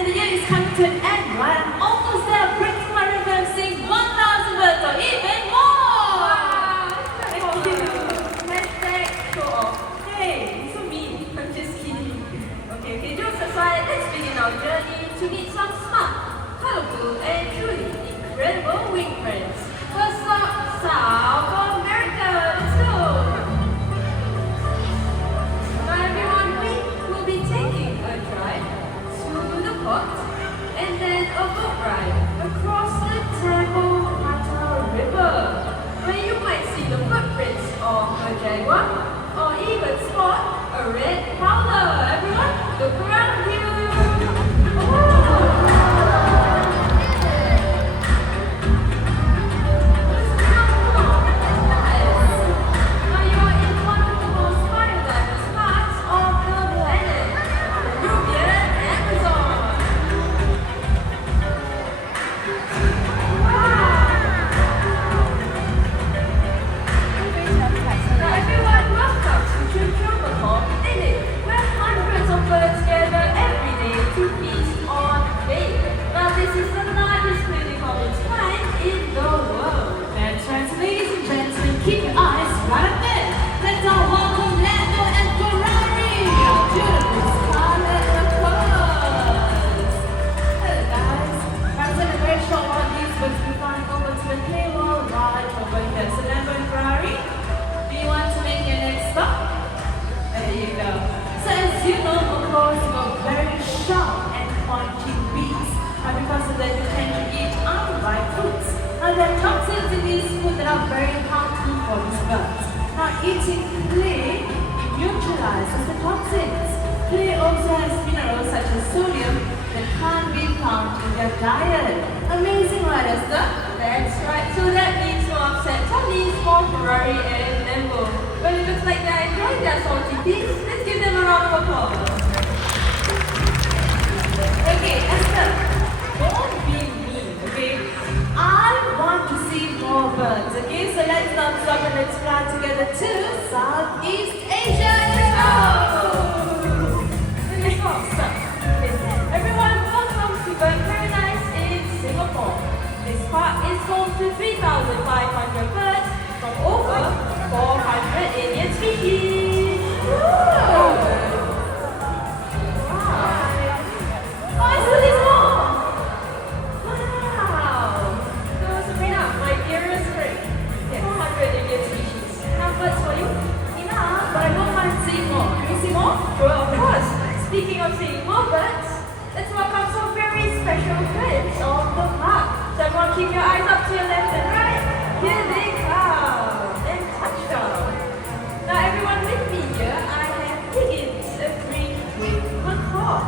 And the year is coming to an end, right? I'm almost there, breaking my record, saying 1,000 words or even more! Thank you. Hashtag show off. Hey, you're so mean. I'm just kidding. Okay, jokes aside, let's begin our journey to meet some smart, colorful, and truly incredible wing friends. First up, South America. Let's go! Now everyone, we will be taking a drive to the port and then a boat ride across the Tamil River, where you might see the footprints of a jaguar or even spot a red howler. Everyone, look around you. Eating clay neutralizes the toxins. Clay also has minerals such as sodium that can't be found in their diet. Amazing, right, Esther? That's right. So that means no upset tummies for Ferrari and Lambo. Well, it looks like they're enjoying their salty feast. Let's give them a round of applause. Okay, Esther, don't be mean, okay? I want to see more birds, okay? So let's not stop and let's fly together to Southeast Asia. Let's go! Everyone, welcome to Bird Paradise in Singapore. This park is home to 3,500 birds from over 400 alien species. Wow! Oh, I still need more! Wow! So, Sabrina, my dearest friend, 400 alien species. Enough birds for you? Enough, but I don't mind seeing more. Can you see more? Sure, of course. Speaking of seeing more birds, let's welcome some very special friends of the park. So everyone keep your eyes up to your left and right. Here they come. And touchdown. Now everyone with me here, I have Higgins, a green-winged macaw.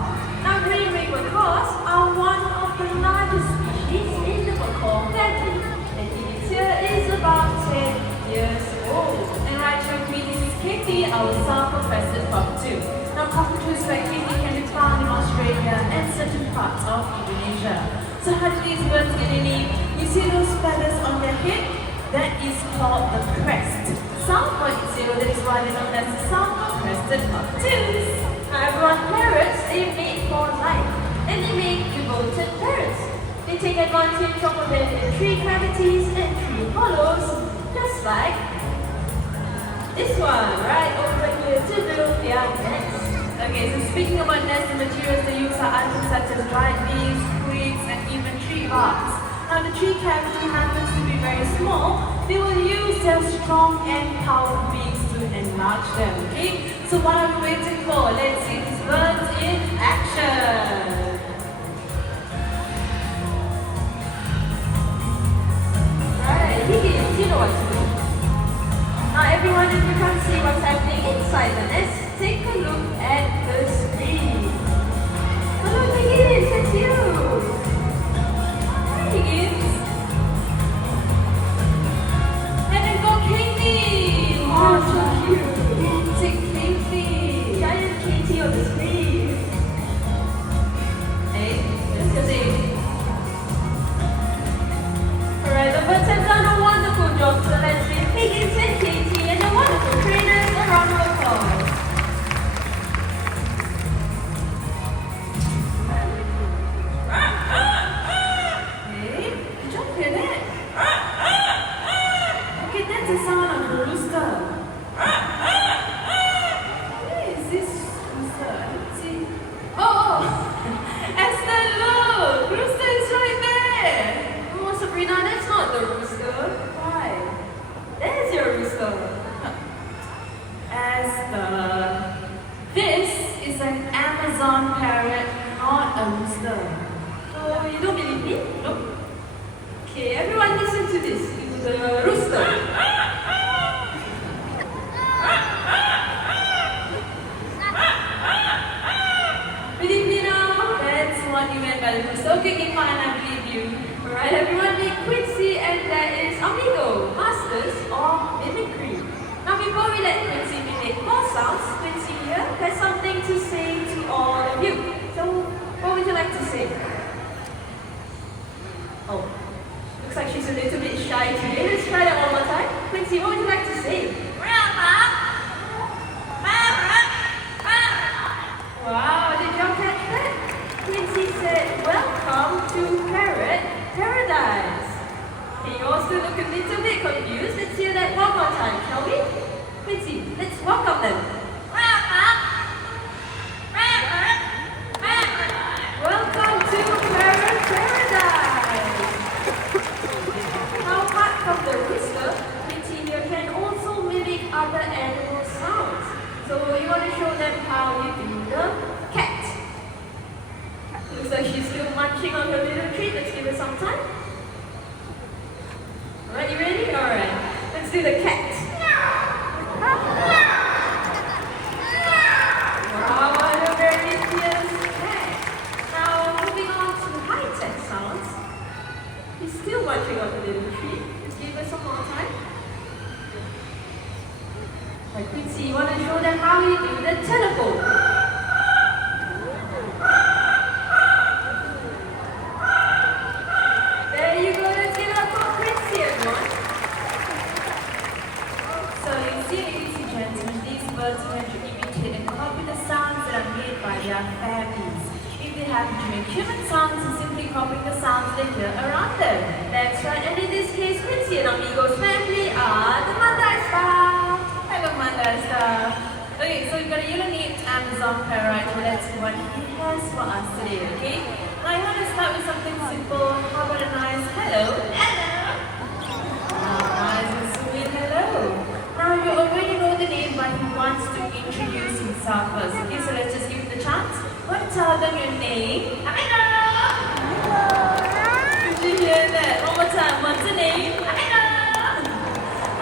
Now green-winged macaws are one of the largest species in the macaw family. And Higgins here is about 10 years old. And right with me, this is Katie, our sound professor from 2. Now cockatoos like Katie can be found in Australia and certain parts of Indonesia. So how do these birds get a name? You see those feathers on their head? That is called the crest. Sound point 0, that is why they're known as the sound of crested cockatoos. Now everyone, parrots, they mate for life. And they make devoted parrots. They take advantage of abandoned tree cavities and tree hollows, just like this one, right over here to build their nest. Okay, so speaking about nest, the materials they use are items such as dried leaves, twigs, and even tree barks. Now the tree cavity happens to be very small. They will use their strong and powerful beaks to enlarge them, okay? So what are we waiting for? Let's see these birds in action. Right, Higgins, you know what to do. Now everyone, if you can't see what's happening inside the nest, take a look at the screen. Hello Higgins, it's you! Hi Higgins! And then go Katie! Oh, so cute! Take Katie! Giant Katie on the screen! the rooster. Filipino, that's what you meant by the rooster. Okay, okay, fine, I believe you. Alright, everyone, meet Quincy, and that is Amigo, masters of mimicry. Now, before we let Quincy mimic more sounds, Quincy here has something to say to all of you. So, what would you like to say? Oh, looks like she's a little bit shy today. Let's try that one more time. Quincy, what would you like to say? Wow, did y'all catch that? Quincy said, welcome to Parrot Paradise. Okay, you all still look a little bit confused. Let's hear that one more time, shall we? Quincy, let's welcome them. Welcome to Parrot Paradise. Now, apart from the rooster, Quincy here can also mimic other animal sounds. So you want to show them how you do the cat. Looks like she's still munching on her little treat. Let's give her some time. Alright, you ready? Alright. Let's do the cat. Wow, what a very fierce cat. Now, moving on to high-tech sounds. He's still munching on the little treat. Let's give her some more time. Like Quincy, you want to show them how you do the telephone. There you go, let's give it up for Quincy, everyone. So you see, ladies and gentlemen, these birds learn to imitate and copy the sounds that are made by their families. If they happen to make human sounds, they're simply copying the sounds they hear around them. That's right, and in this case, Quincy and Amigo's family are the Mandai staff. Hello, Mandai staff. Okay, so we've got a unique Amazon parrot, so that's what he has for us today, okay? Now I want to start with something simple. How about a nice hello? Hello! Nice and sweet hello. Now you already know the name, but he wants to introduce himself first. Okay, so let's just give him the chance. Want to tell them your name? Amigo! Did you hear that? One more time. What's the name? Amigo!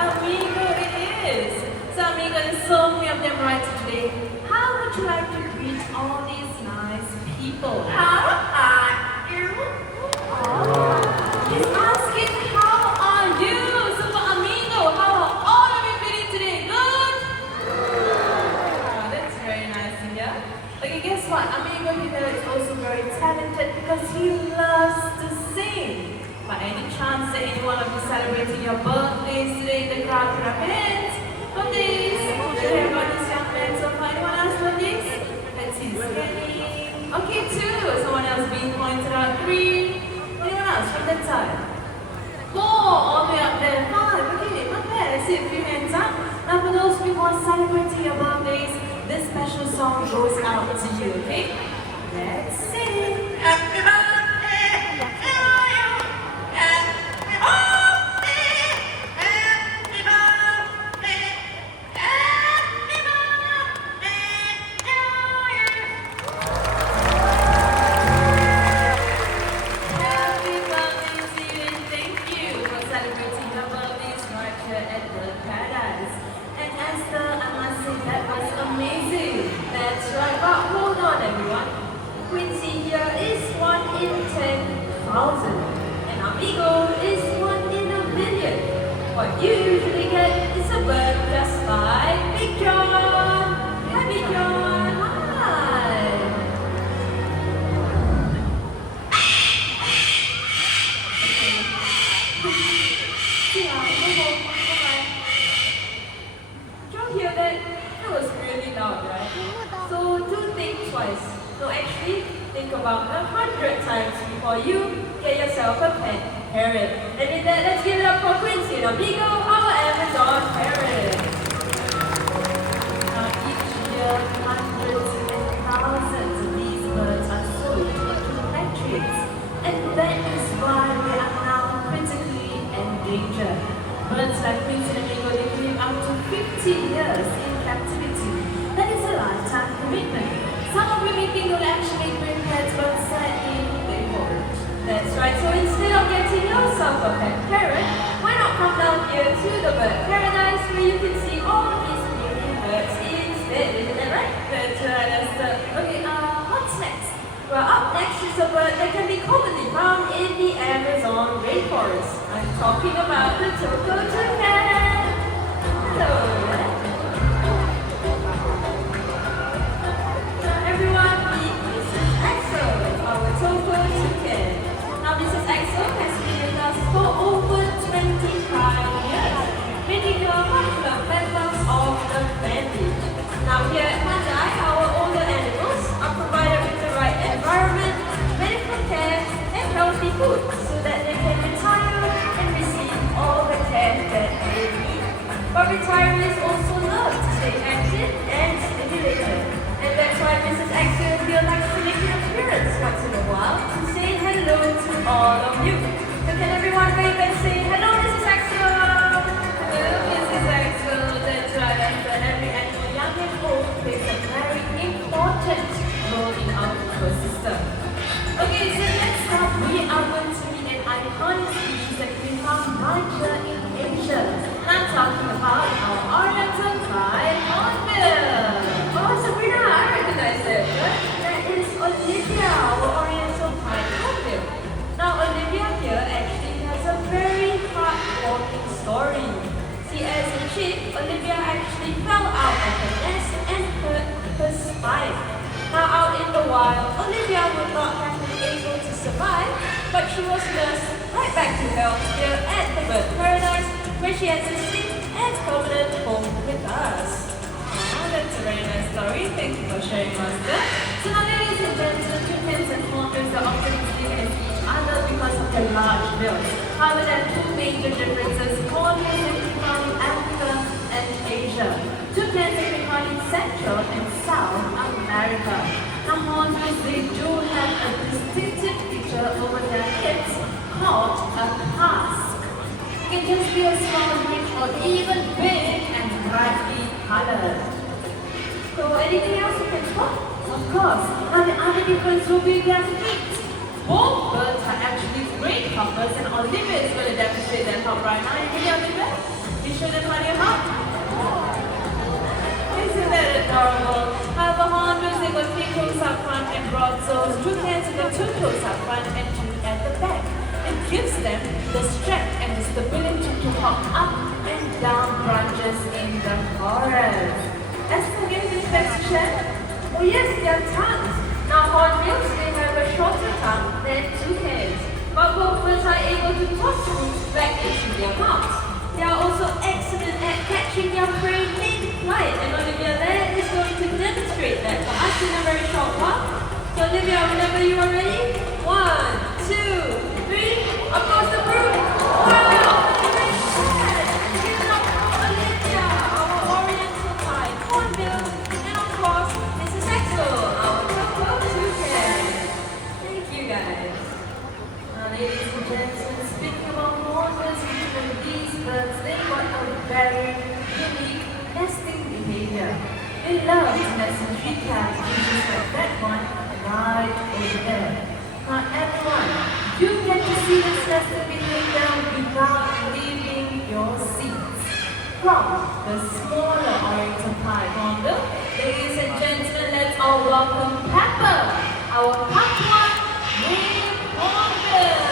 Amigo it is. So Amigo, there's so many of them right today. How would you like to greet all these nice people? How are you? He's asking, how are you? So for Amigo, how are all of you feeling today? Good? Oh, that's very nice to hear. Okay, guess what? Amigo here is also very talented because he loves to sing. By any chance that any one of you celebrating your birthdays today, the crowd put up hands. Birthdays! Did you hear about this young man so far? Anyone else birthdays? Let's see, scanning. Okay, 2. Someone else being pointed out. 3. Anyone else from that side? 4. All the way up there. 5. Okay, not bad. Let's see a few hands up. Now for those people who are celebrating your birthdays, this special song goes out to you, okay? Let's sing. Happy birthday to you. Happy birthday. Happy birthday. Happy birthday to you. Happy birthday to you, and thank you for celebrating your birthdays right here at Bird Paradise. And Esther, I must say that was amazing. That's right, but hold on everyone. Quincy here is 1 in 10,000. And Amigo is 1 in a million. What you usually get is a bird just like Big John. Hi Big John, hi. Did you hear that? That was really loud, right? So do think twice. No, actually, think about 100 times before you get yourself a pet parrot. And with that, let's give it up for Quincy and Amigo, our Amazon parrot. Now each year, hundreds and thousands of these birds are sold into factories. And that is why they are now critically endangered. Birds like Quincy and Amigo, they live up to 50 years in captivity. That is a lifetime commitment. Some of you may think will actually bring pets, but sadly they won't. That's right, so instead of getting yourself a pet parrot, why not come Well, up next is a bird that can be commonly found in the Amazon rainforest. I'm talking about the Toko toucan. Hello. Now everyone meet Mrs. Axel, our Toko toucan. Now Mrs. Axel has been with us for over 25 years, making her one of the members of the family. Now here at Mandai, our older animals are provided with the right environment, medical care, and healthy food so that they can retire and receive all the care that they need. But retirees also love to stay active and stimulated. And that's why Mrs. Axel here likes to make an appearance once in a while to say hello to all of you. So can everyone wave and say hello, Mrs. Axel? Hello, Mrs. Axel. That's right, that's right. Every animal, young and old, plays a very important role in our ecosystem. Okay, so next up, we are going to meet an iconic species that can be found right here in Asia. I'm talking about our Oriental pied hornbill. Oh, Sabrina, I recognize it. That is Olivia, our Oriental pied hornbill. Now, Olivia here actually has a very heartwarming story. See, as a chick, Olivia actually fell out of her nest and hurt her spine. Now, out in the wild, Olivia would not have been able to survive, but she was nursed right back to health here at the bird paradise, where she has a safe and permanent home with us. Oh, that's a very nice story. Thank you for sharing, Master. So now, ladies and gentlemen, toucans and hornbills are often seen as each other because of their large bills. However, there are two major differences. Hornbills can be found in Africa and Asia. Toucans can be found in Central and South America. Now, hornbills, they do have a distinctive feature over their heads called a casque. It can just be a small hit or even big and brightly colored. So, anything else you can spot? Of course. Now, the other difference will be their feet. Both birds are actually great hoppers, and Olivia is going to demonstrate that hop right now. You ready, Olivia? You show them how you hop? Isn't that adorable? However, hornbills, they got 3 toes up front and broad soles. Toucans, they got 2 toes up front and 2 at the back. It gives them the strength and the stability to hop up and down branches in the forest. As for getting section, oh yes, their tongues. Now, hornbills, they have a shorter tongue than toucans, but both birds are able to toss roots back into their mouths. They are also excellent at catching their prey mid-flight, and Olivia there is going to demonstrate that for us in a very short while. So Olivia, whenever you are ready, 1, 2, 3, up goes the broom. Wow! Very sad! Give it up for Olivia, our Oriental pied hornbill, and of course, Mrs. Axel, our Toko toucan. Thank you guys. Now, ladies and gentlemen, speaking about hornbills, these birds, they got a very unique nesting behavior. They love to nest in tree cavities just like that one right over there. Now everyone, you get to see this nesting behavior without leaving your seats. From the smaller Oriental pied hornbill, ladies and gentlemen, let's all welcome Pepper, our Papua green hornbill.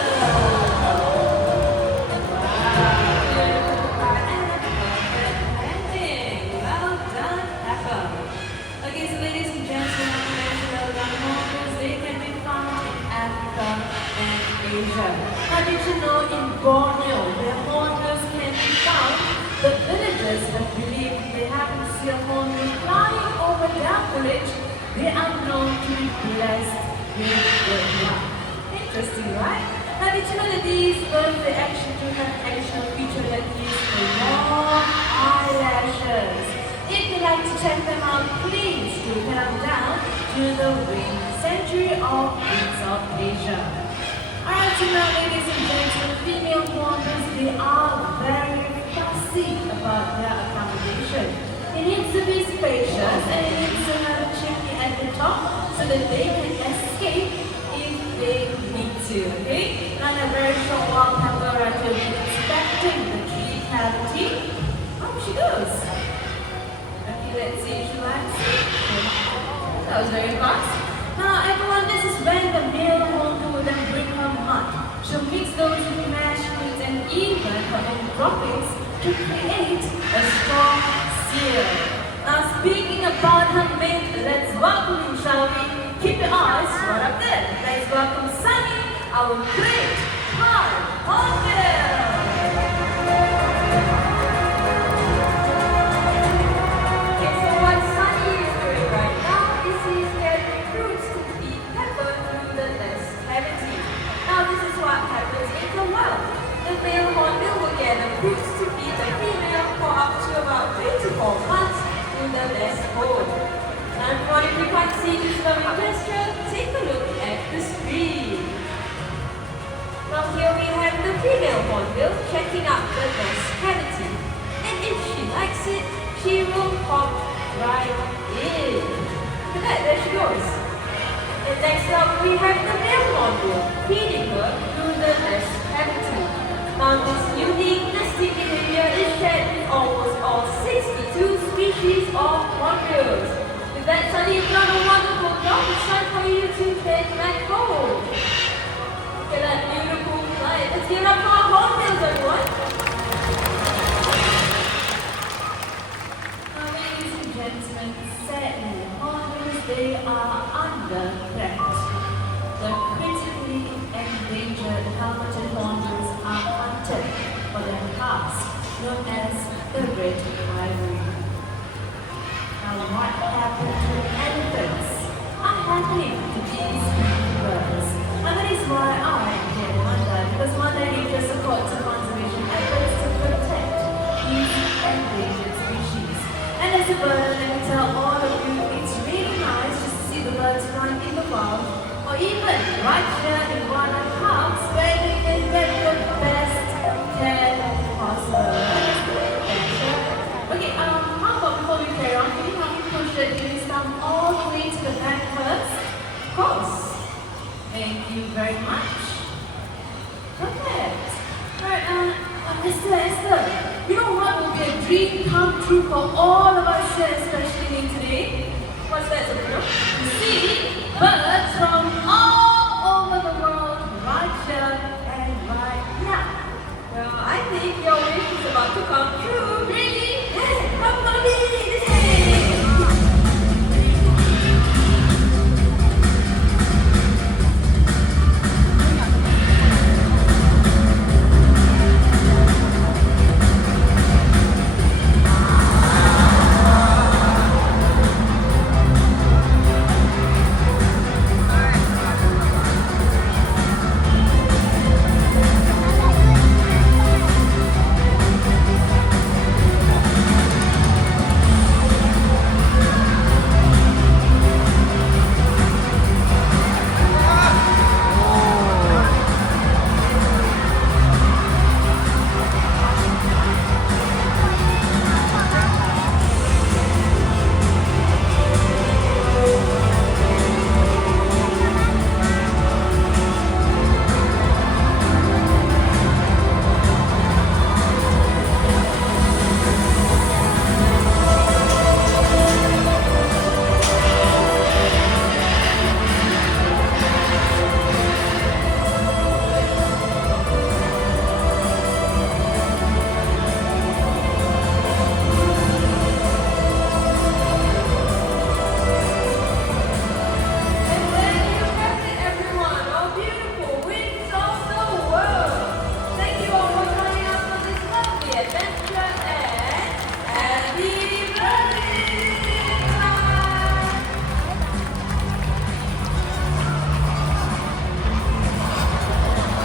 Asia. Now, did you know in Borneo, where hornbills can be found, the villagers that believe they happen to see a hornbill flying over their village, they are known to be blessed with good luck. Interesting, right? Now, did you know that these birds, they actually do have an additional feature that is long eyelashes. If you'd like to check them out, please do head down to the Wing Sanctuary of Wings of Asia. Alright, so now, ladies and gentlemen, female hornbills, they are very fussy about their accommodation. It needs to be spacious and it needs to have a chimney at the top so that they can escape if they need to, okay? Now, in a very short while, Pepper right here will be inspecting the tree cavity. Oh, she goes. Okay, let's see if she likes it. That was very fast. Now everyone, this is when the male hornbill will then bring her mud. She'll mix those with mashed meat and even her own droppings to create a strong seal. Now speaking about her mate, let's welcome him, shall we? Keep your eyes right up there. Let's welcome Sunny, our great high hornbill. Okay, so what Sunny is doing right now is he's gathering fruits to feed Pepper through the nest cavity. Now this is what happens in the wild. The male hornbill will gather fruits to feed the female for up to about 3 to 4 months through the nest hole. Now everyone, if you can't see this lovely gesture, take a look at the screen. Now here we have the female hornbill checking out the nest cavity. And if she likes it, she will pop right in. Look at that, there she goes. And next up, we have the male hornbill feeding her through the nest cavity. Now this unique nesting behavior is shared with almost all 62 species of hornbills. With that, Sunny, you've done a wonderful job. It's time for you to head back home. Look at that beautiful flight. Let's give it up for our hornbills, everyone. Now, ladies and gentlemen, sadly, hornbills, they are under threat. The critically endangered helmeted hornbills are hunted for their calves, known as the red ivory. Now, what happened to elephants are happening to these birds. And that is why I am here in Mandai, because Mandai Nature supports the conservation efforts to protect these endangered species. And as a bird, let me tell all of you, it's really nice just to see the birds run in the wild, or even right here in wildlife parks where they can get the best care possible. Okay, how about before we carry on, can you help me push the duty stump all the way to the back first? Of course. Thank you very much. Perfect. Alright, Esther, you know what will be a dream come true for all of us here, especially today? What's that, Sabrina? To see birds from all